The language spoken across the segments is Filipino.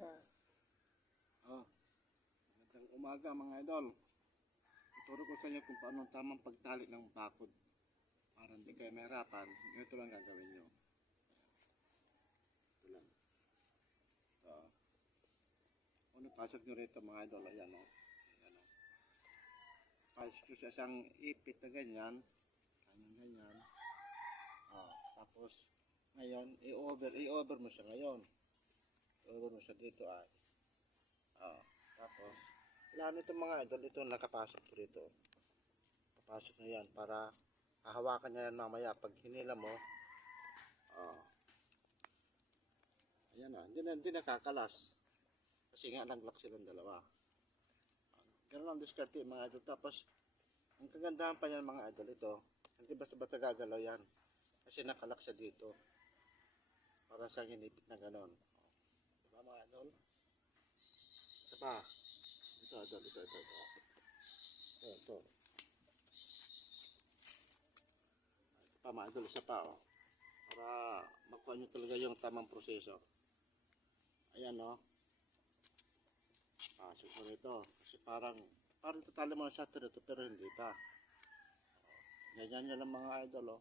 Ah, Oh, magandang umaga mga idol. Ituro ko sa inyo kung paano ang tamang pagtali ng bakod para hindi kayo mahirapan. Ito lang gagawin nyo. Ito lang. Ano pasok nyo rito mga idol. Ayan o. Ayan o. Pasok nyo sa isang ipit na ganyan. Ganyan. Tapos ngayon i-over mo siya ngayon. I-over mo siya dito ay. Tapos kailangan nito mga idol, ito nakapasok po dito. Papasok na yan para hahawakan niya yan mamaya pag hinila mo. Ayan na, hindi nakakalas kasi nga nag-lock silang dalawa. Ganun ang diskarte mga idol. Tapos ang kagandahan pa yan mga idol, ito hindi basta-basta gagalaw yan kasi nakalock siya dito para sa ginipit na ganon. Diba mga idol? Isa pa ito idol, ito pa mga idol, isa pa para makuha nyo talaga yung tamang proseso. Ayan pasok mo rito kasi parang tatali mo na siya dito pero hindi pa. Ganyan nyo lang mga idol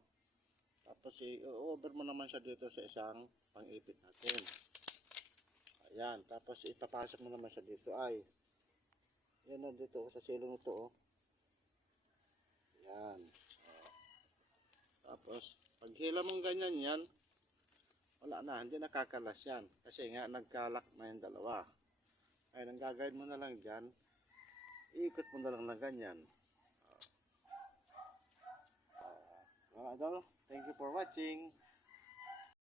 tapos i-over mo naman siya dito sa isang pang-ipit natin. Ayan, tapos ipapasok mo naman siya dito ay yan na dito sa silong ito Ayan. Tapos pag hila mong ganyan yan, wala na, hindi nakakalas yan kasi nga nagkalak na yung dalawa. Ay, ang gagawin mo na lang dyan, iikot mo na lang na ganyan. Mga idol, thank you for watching.